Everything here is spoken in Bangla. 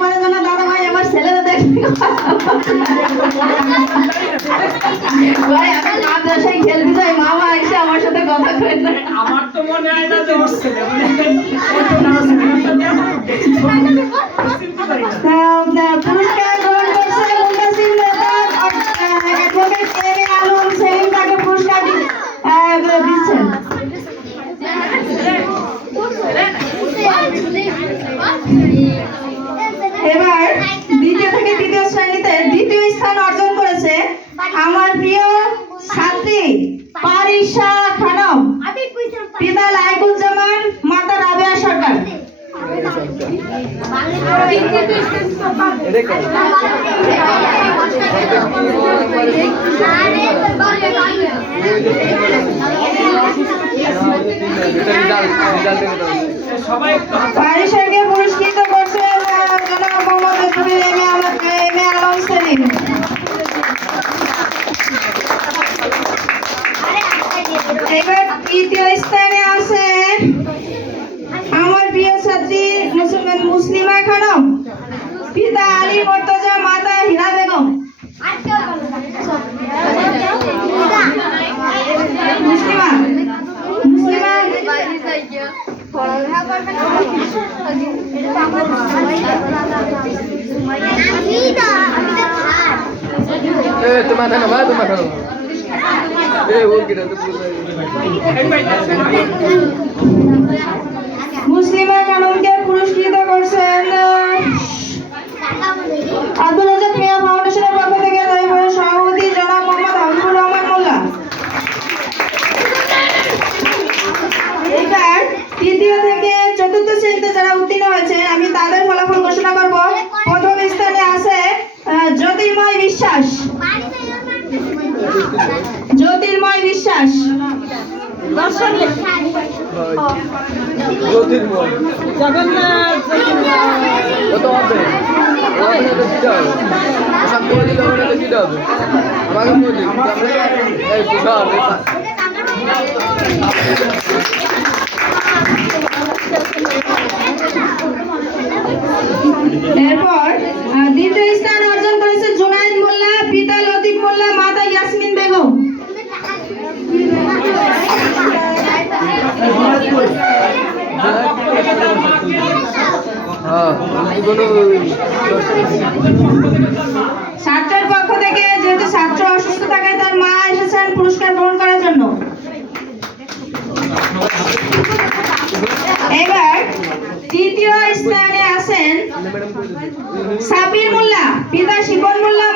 পরে যেন দাদা ভাই আমার ছেলেরা দেখবে ভাই আমি মাদ্রাসায় খেলতে যাই, মামা এসে আমার সাথে কথা কয় না। আমার তো মনে হয় না যে ওর ছেলে পুরস্কার গ্রহণ করছে Muntasir Mehta, advocate M A Alam Selim তাকে পুরস্কার দিচ্ছেন। এবার দ্বিতীয় থেকে তৃতীয় শ্রেণীতে দ্বিতীয় স্থান অর্জন করেছে আমার প্রিয় ছাত্রী পারিশা খানম, পিতা লাইকুজ্জামান, মাতা রাবেয়া সরকার। পারিশাকে পুরস্কৃত করছে জনাব মোহাম্মদ এম এ আলম সেলিম। এবার তৃতীয় স্থানে আছে আমার প্রিয় ছাত্রী মুসলিমা খানম, পিতা আলী মুর্তজা, মাতা হীরা বেগম। মুসলিমা মুসলিমা খানমকে পুরস্কৃত করছেন আব্দুল রাজ্জাক মিয়া ফাউন্ডেশনের পক্ষ থেকে সভাপতি জনাব মোহাম্মদ হাবিবুর রহমান মোল্লা। এবার তৃতীয় থেকে চতুর্থ শ্রেণীতে যারা উত্তীর্ণ হয়েছে আমি তাদের ফলাফল ঘোষণা করব। প্রথম স্থানে আছে জ্যোতির্ময় বিশ্বাস, জ্যোতির্ময় বিশ্বাস। এরপর দ্বিতীয় স্থান অর্জন করেছে জুনায়েদ মোল্লা, পিতা লতিফ মোল্লা, মাতা ইয়াসমিন বেগম। ছাত্রের পক্ষ থেকে যেহেতু ছাত্র অসুস্থ থাকে তার মা এসেছেন পুরস্কার গ্রহণ করার জন্য। এবার তৃতীয় স্থানে আছেন সাবির মোল্লা, পিতা শিবন মোল্লা,